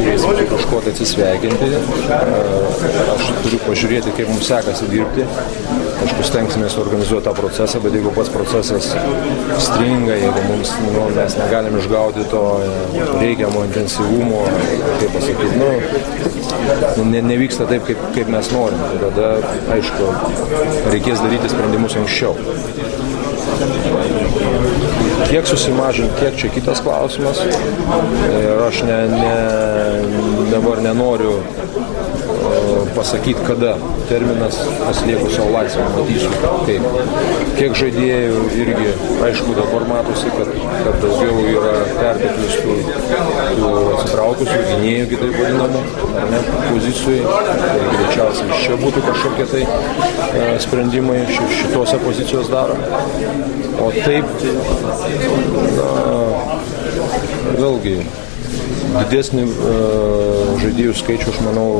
turėsim su kažko tai atsisveikinti. Aš turiu pažiūrėti, kaip mums sekasi dirbti. Aišku, stengsimės organizuoti tą procesą, bet jeigu pats procesas stringa, jeigu mes negalime išgauti to reikiamo intensyvumo, kaip pasakyti, nevyksta taip, kaip mes norim. Tada, aišku, reikės daryti sprendimus anksčiau. Kiek susimažinti, kiek čia kitas klausimas. Ir aš dabar nenoriu pasakyti, kada terminas pasilieku savo laisvę, matysiu kaip. Kiek žaidėjų irgi, aišku, dabar matosi, kad daugiau yra perteklius tų atsitraukusių gynėjų, kitaip vadinamų, ar ne, pozicijų. Tai greičiausiai čia būtų kažkokie tai sprendimai šitose pozicijos daro. O taip, vėlgi, didesnį žaidėjų skaičių, aš manau,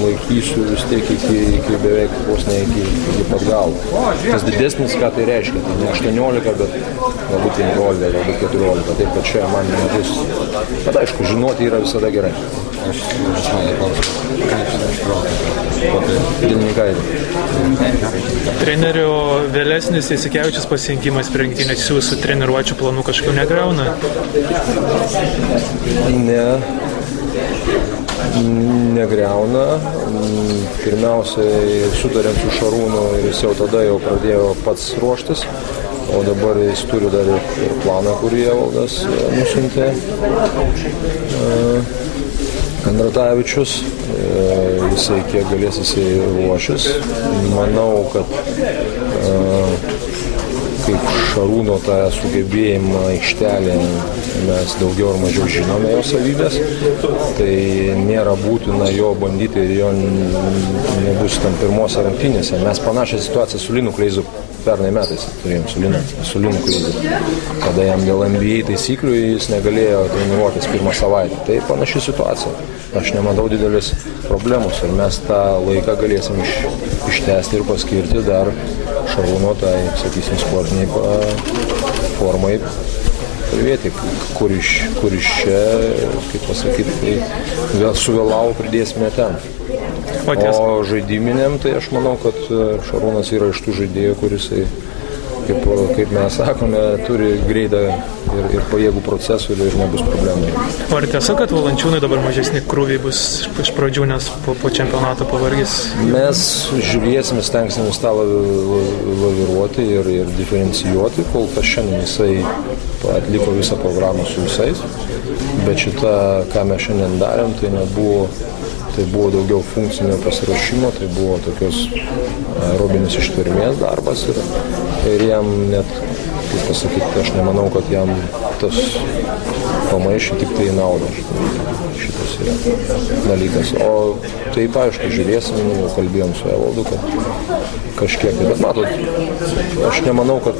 laikysiu vis tiek iki beveik vos ne iki pat galo. Tas didesnis, ką tai reiškia, tai ne 18, bet galbūt 15, galbūt 14, taip kad čia man nebus. Bet aišku, žinoti yra visada gerai. Aš visada klausiu, kaip Trenerio vėlesnis Jasikevičius pasirinkimas per rungtynes jūsų treniruočių planų kažkokių negriauna? Negriauna. Pirmiausiai sutarėm su Šarūnu ir jis jau tada pradėjo pats ruoštis, o dabar jis turi dar ir planą, kurį Evaldas nusiuntė. Kandratavičius, jisai kiek galės, jisai ruošis. Manau, kad kaip Šarūno tą sugebėjimą aikštelė mes daugiau ar mažiau žinome jo savybės, tai nėra būtina jo bandyti ir jo nebus tam pirmose rungtynėse. Mes panašią situaciją su Linu Kleizu pernai metais turėjom su Linu Kleizu, kada jam dėl NBA taisyklių jis negalėjo treniruotis pirmą savaitę. Tai panaši situacija. Aš nematau didelės problemos ir mes tą laiką galėsim ištęsti ir paskirti dar Šarūno tai, sakysim, sportiniai formai kalbėti, kur iš čia, kaip pasakyti, tai vėl suvėlau pridėsime ten. O žaidiminiam, tai aš manau, kad Šarūnas yra iš tų žaidėjų, kuris, kaip mes sakome, turi greitą ir pajėgų procesorių ir nebus problemų. Ar tiesa, kad Valančiūnai dabar mažesni krūviai bus iš pradžių, nes po čempionato pavargis? Mes žiūrėsime, stengsime tą laviruoti ir diferencijuoti, kol kas šiandien jisai atliko visą programą su visais, bet šitą, ką mes šiandien darėm, tai buvo daugiau funkcinio pasiruošimo, tai buvo tokios aerobinės ištvermės darbas ir jam net, kaip pasakyti, aš nemanau, kad jam tas pamaišė tik tai naudą. Šitas yra dalykas. O taip, aišku, žiūrėsim, kalbėjom su Evaldu, kad kažkiek tai, bet matot, aš nemanau, kad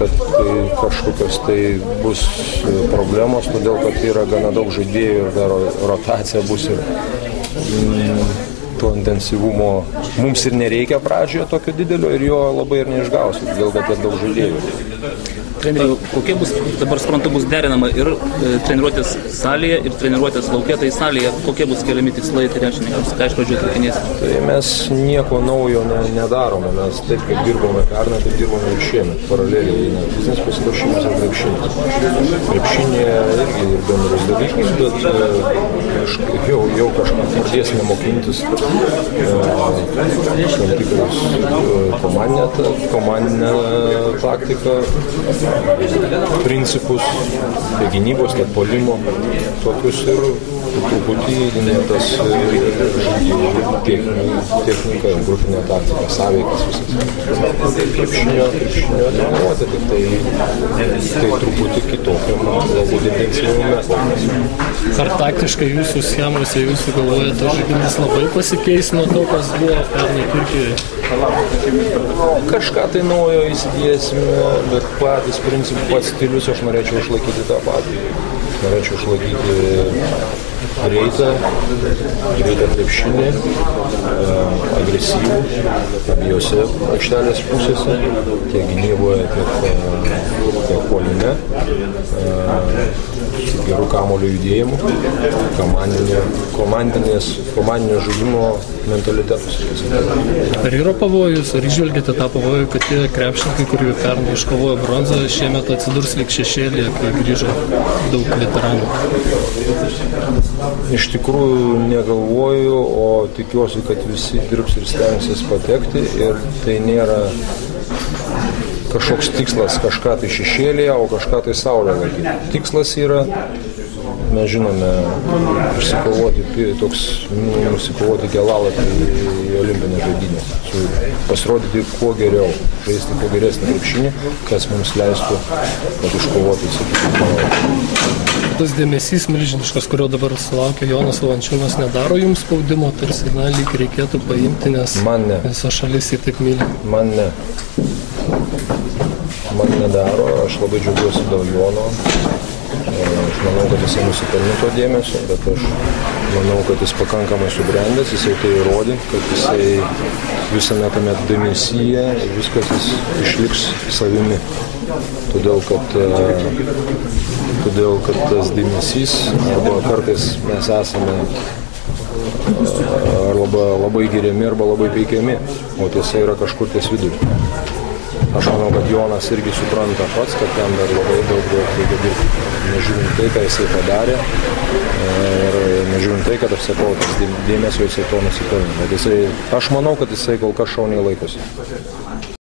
tai kažkokios tai bus problemos, todėl kad yra gana daug žaidėjų ir dar rotacija bus ir to intensyvumo mums ir nereikia pradžioje tokio didelio ir jo labai ir neišgausi, todėl kad tiek daug žaidėjų. Trenerių, kokie bus, dabar suprantu, bus derinama ir treniruotės salėje, ir treniruotės lauke, tai salėje, kokie bus keliami tikslai treniruotės, ką iš pradžių atlikinėsime? Tai mes nieko naujo nedarome, mes taip kaip dirbome pernai, taip dirbome ir šiemet, paraleliai eina fizinis pasiruošimas ir krepšinis. Krepšinėje irgi ir bendrus dalykus, bet jau kažką pradėsime mokintis tam tikras komandinę taktiką, principus, tiek gynybos, tiek puolimo, tokius ir truputį tas technika, grupinė taktika, sąveikas visas. Krepšinio treniruotė, tai truputį kitokiam, galbūt intensyviam metodams. Ar taktiškai jūsų schemose, jūsų galvoje, tas žaidimas labai pasikeis nuo to, kas buvo pernai Turkijoje? Kažką tai naujo įsidėsime, bet patys principai, pats stilius aš norėčiau išlaikyti tą patį. Norėčiau išlaikyti greitą krepšinį, agresyvų, abiejose aikštelės pusėse, tiek gynyboje, tiek puolime. gerų kamuolio judėjimų, komandinio žaidimo mentalitetus. Ar yra pavojus, ar išvelgėte tą pavojų, kad tie krepšininkai, kurie pernai iškovojo bronzą, šiemet atsidurs lyg šešėlėje, kai grįžo daug veteranų? Iš tikrųjų negalvoju, o tikiuosi, kad visi dirbs ir stengsis patekti ir tai nėra kažkoks tikslas kažką tai šešėlėje, o kažką tai saulėje laikyti. Tikslas yra, mes žinome, nusikovoti kelalapį į olimpinės žaidynės, pasirodyti kuo geriau, žaisti kuo geresnį krepšinį, kas mums leistų, kad iškovoti, sakykime. Tas dėmesys milžiniškas, kurio dabar sulaukia Jonas Valančiūnas, nedaro jums spaudimo, tarsi lyg reikėtų paimti, nes visa šalis jį taip myli. Man nedaro, aš labai džiaugiuosi dėl Jono. Aš manau, kad jisai nusipelnė to dėmesio, bet aš manau, kad jis pakankamai subrendęs, jisai tai įrodė, kad jisai visame tame dėmesyje viskas jis išliks savimi. Todėl, kad tas dėmesys, arba kartais mes esame arba labai giriami, arba labai peikiami, o tiesa yra kažkur ties vidurį. Aš manau, kad Jonas irgi supranta pats, kad jam dar labai daug reikia dirbti. Nežiūrint tai, ką jisai padarė, ir nežiūrint tai, kad aš sakau, tas dėmesio jisai to nusipelnė. Bet aš manau, kad jisai kol kas šauniai laikosi.